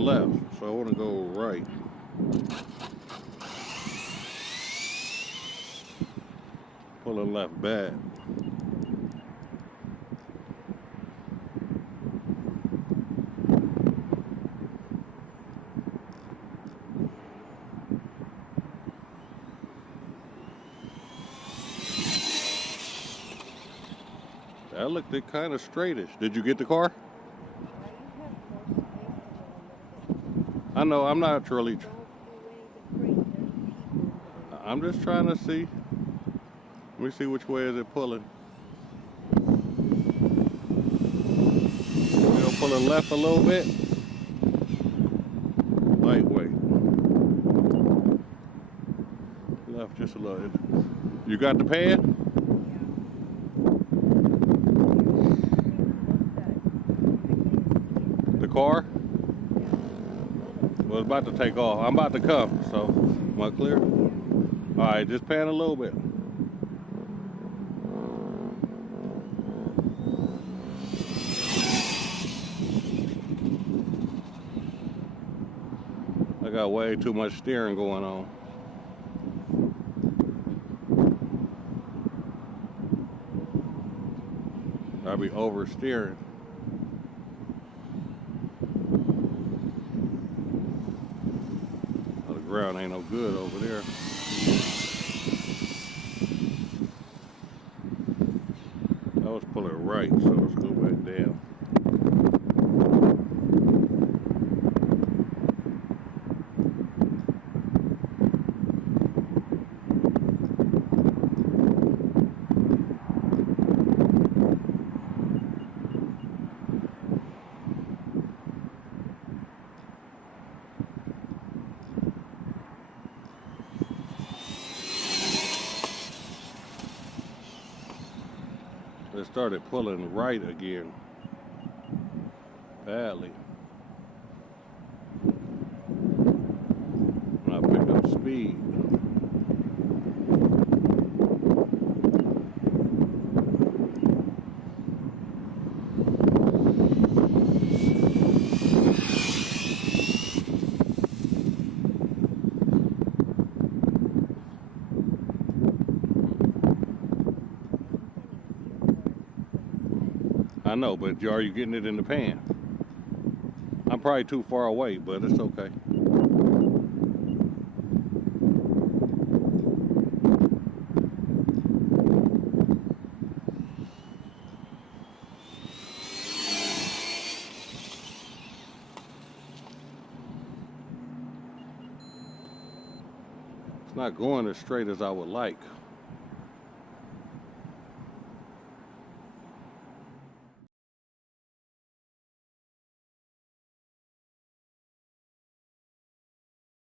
left, so I want to go right. Pulling left bad. That looked kind of straightish. Did you get the car? I know, I'm not really. I'm just trying to see. Let me see which way is it pulling. It'll pulling left a little bit. Lightweight. Left just a little. You got the pad? The car? Well, it's about to take off. I'm about to come, so am I clear? Alright, just pan a little bit. I got way too much steering going on. I'll be oversteering. Oh, the ground ain't no good over there. I was pulling right, so let's go back down. It started pulling right again, badly. When I picked up speed. I know, but are you getting it in the pan? I'm probably too far away, but it's okay. It's not going as straight as I would like.